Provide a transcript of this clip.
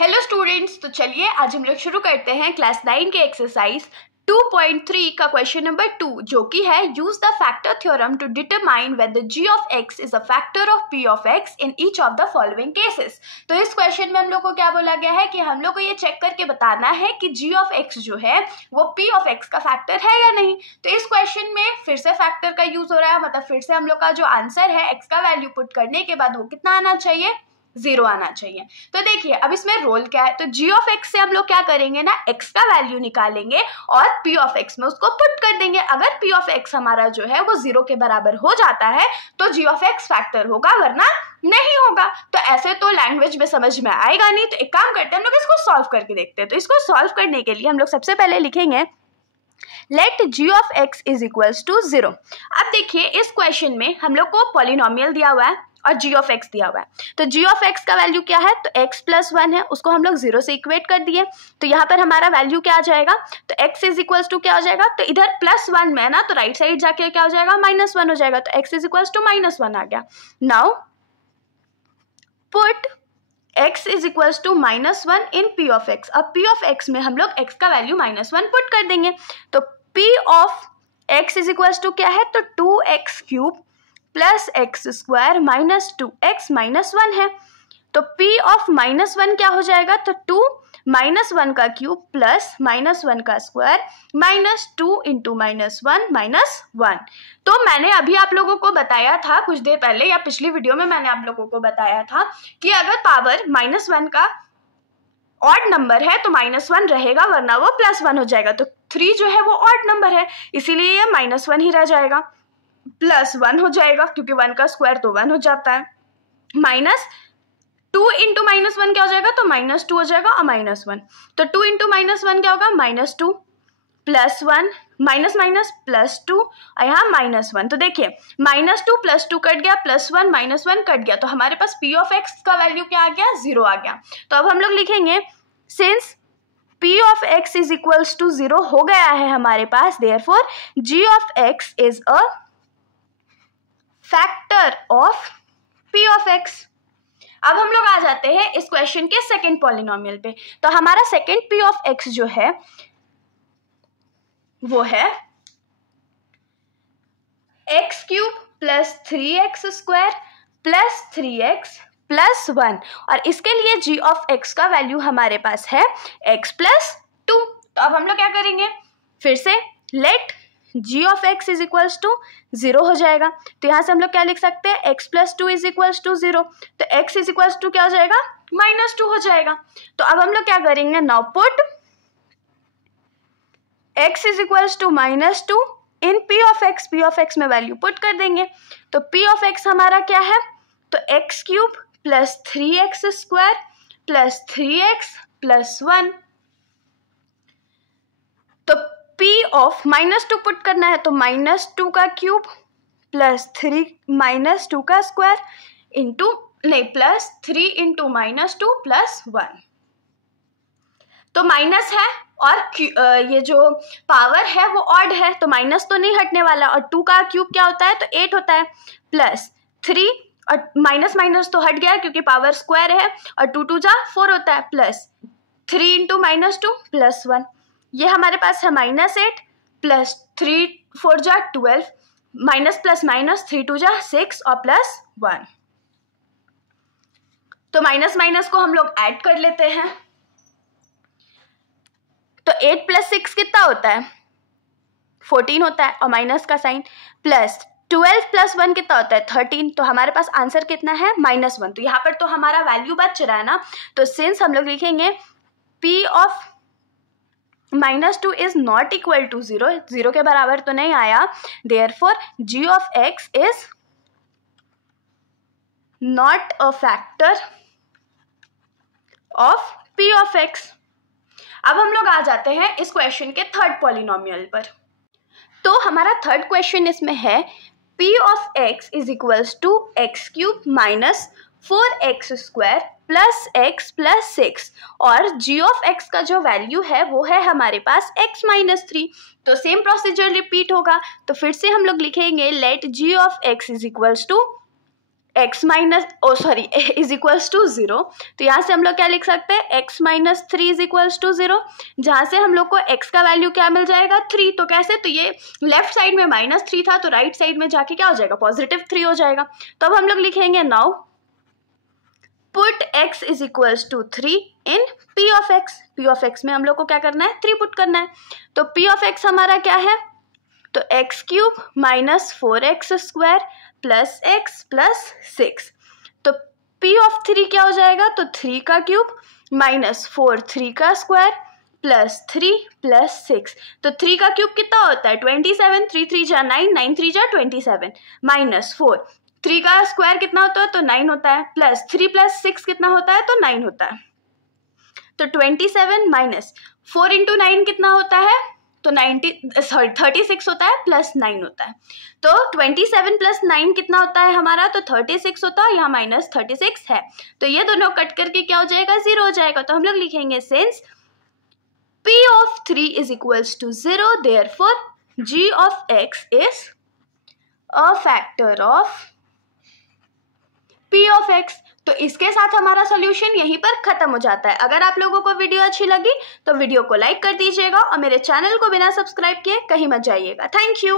Hello students, तो चलिए आज हम लोग शुरू करते हैं क्लास 9 के एक्सरसाइज 2.3 का क्वेश्चन नंबर 2, जो कि है use the factor theorem to determine whether g of x is a factor of p of x in each of the following cases. तो इस क्वेश्चन में हम लोग को क्या बोला गया है कि हम लोग को ये चेक करके बताना है कि g ऑफ x जो है वो p ऑफ x का फैक्टर है या नहीं। तो इस क्वेश्चन में फिर से फैक्टर का यूज हो रहा है, मतलब फिर से हम लोग का जो आंसर है x का वैल्यू पुट करने के बाद वो कितना आना चाहिए, 0 आना चाहिए। तो देखिए अब इसमें रोल क्या है, तो g ऑफ x से हम लोग क्या करेंगे ना, x का वैल्यू निकालेंगे और p ऑफ x में उसको पुट कर देंगे। अगर p ऑफ x हमारा जो है वो 0 के बराबर हो जाता है तो g ऑफ x फैक्टर होगा, वरना नहीं होगा। तो ऐसे तो लैंग्वेज में समझ में आएगा नहीं। तो एक काम करते हैं, हम लोग इसको सॉल्व करके देखते हैं। तो इसको सॉल्व करने के लिए हम लोग सबसे पहले लिखेंगे let g of x is equals to 0। अब देखिए इस क्वेश्चन में हम लोग को पॉलिनोमियल दिया हुआ है और g ऑफ x दिया हुआ है। तो g ऑफ x का वैल्यू क्या है, तो x प्लस 1 है, उसको हम लोग 0 से इक्वेट कर दिए। तो यहाँ पर हमारा वैल्यू क्या आ जाएगा, तो x इज इक्वल्स टू क्या हो जाएगा, तो इधर प्लस 1 में है ना, तो राइट साइड जाके क्या हो जाएगा, -1 हो जाएगा। तो x इज इक्वल्स टू -1 आ गया। Now put x is equals to -1 in p of x। अब p ऑफ x में हम लोग x का वैल्यू -1 पुट कर देंगे। तो p of x is equals to क्या है, तो 2x cube plus X square minus 2x minus 1 है। तो p ऑफ -1 क्या हो जाएगा, तो 2 -1 का क्यूब प्लस -1 का स्क्वायर माइनस 2 इंटू -1 -1। तो मैंने अभी आप लोगों को बताया था कुछ देर पहले या पिछली वीडियो में मैंने आप लोगों को बताया था कि अगर पावर -1 का ऑड नंबर है तो -1 रहेगा, वरना वो +1 हो जाएगा। तो 3 जो है वो ऑड नंबर है, इसीलिए ये -1 ही रह जाएगा, +1 हो जाएगा क्योंकि 1 का स्क्वायर तो 1 हो जाता है। -2 इंटू -1 क्या हो जाएगा, तो -2 हो जाएगा और -1। तो 2 इंटू -1 क्या होगा, -2 प्लस 1 माइनस माइनस +2 और यहाँ -1। तो देखिए -2 +2 कट गया, +1 -1 कट गया, तो हमारे पास p ऑफ x का वैल्यू क्या आ गया, 0 आ गया। तो अब हम लोग लिखेंगे since p of x is equals to 0 हो गया है हमारे पास, therefore g of x is a factor of p of x। अब हम लोग आ जाते हैं इस क्वेश्चन के सेकंड पॉलिनोमियल पे। तो हमारा सेकंड p ऑफ x जो है वो है x cube plus 3x square plus 3x plus 1, और इसके लिए g ऑफ x का वैल्यू हमारे पास है x प्लस 2। तो अब हम लोग क्या करेंगे, फिर से let g of x is equals to 0 हो जाएगा। तो यहाँ से हम लोग क्या लिख सकते हैं, x plus 2 is equals to 0। तो x इज इक्वल्स टू क्या हो जाएगा, -2 हो जाएगा। तो अब हम लोग क्या करेंगे, now put x is equals to -2 in p of x में वैल्यू पुट कर देंगे। तो p ऑफ x हमारा क्या है, तो x cube plus 3x square plus 3x plus 1। तो p ऑफ -2 पुट करना है, तो -2 का क्यूब प्लस 3 -2 का square into plus 3 into -2 plus 1। तो माइनस है और ये जो पावर है वो ऑड है, तो माइनस तो नहीं हटने वाला, और 2 का क्यूब क्या होता है, तो 8 होता है, प्लस 3 और माइनस तो हट गया क्योंकि पावर स्क्वायर है, और 2 2 जा 4 होता है, प्लस 3 इंटू -2 प्लस 1। ये हमारे पास है -8 प्लस 3 4 जा 12, माइनस प्लस माइनस 3 2 जा 6 और प्लस 1। तो माइनस को हम लोग ऐड कर लेते हैं। तो 8 प्लस 6 कितना होता है, 14 होता है, और माइनस का साइन, प्लस 12 प्लस 1 कितना होता है, 13। तो हमारे पास आंसर कितना है, -1। तो यहाँ पर तो हमारा वैल्यू बच रहा है ना। तो सिंस हम लोग लिखेंगे p of -2 is not equal to 0, 0 के बराबर तो नहीं आया, therefore g of x is not a factor of p of x। अब हम लोग आ जाते हैं इस क्वेश्चन के थर्ड पॉलिनोमियल पर। तो हमारा थर्ड क्वेश्चन इसमें है p of x is equals to x cube minus 4x square plus x plus 6, और g ऑफ x का जो वैल्यू है वो है हमारे पास x माइनस 3। तो सेम प्रोसीजर रिपीट होगा। तो फिर से हम लोग लिखेंगे let g of x is equals to x minus is equals to 0, तो यहाँ से हम लोग क्या लिख सकते हैं, x minus 3 is equals to 0, जहाँ से हम लोग को x का वैल्यू क्या मिल जाएगा 3। तो कैसे, तो ये लेफ्ट साइड में -3 था तो राइट साइड में जाके क्या हो जाएगा, +3 हो जाएगा। तो अब हम लोग लिखेंगे now put x is equals to 3 in p of x। p of x में हम लोग को क्या करना है, 3 पुट करना है। तो p ऑफ x हमारा क्या है, तो x³ minus 4x square plus x plus 6। तो p ऑफ 3 क्या हो जाएगा, तो 3 का क्यूब माइनस 4 3 का स्क्वायर प्लस 3 प्लस 6। तो 3 का क्यूब कितना होता है 27, 3 3 जा 9, 9 3 जा 27, माइनस 4 3 का स्क्वायर कितना होता है, तो 9 होता है, प्लस 3 प्लस 6 कितना होता है, तो 9 होता है। तो 27 माइनस 4 इंटू 9 कितना होता है, तो 36 होता है, प्लस 9 होता है। तो 27 प्लस 9 कितना होता है हमारा, तो 36 होता है, यहाँ माइनस 36 है। तो ये दोनों कट करके क्या हो जाएगा, 0 हो जाएगा। तो हम लोग लिखेंगे since p of 3 is equals to 0 therefore g of x is a factor of p of x। तो इसके साथ हमारा सॉल्यूशन यहीं पर खत्म हो जाता है। अगर आप लोगों को वीडियो अच्छी लगी तो वीडियो को लाइक कर दीजिएगा और मेरे चैनल को बिना सब्सक्राइब किए कहीं मत जाइएगा। Thank you.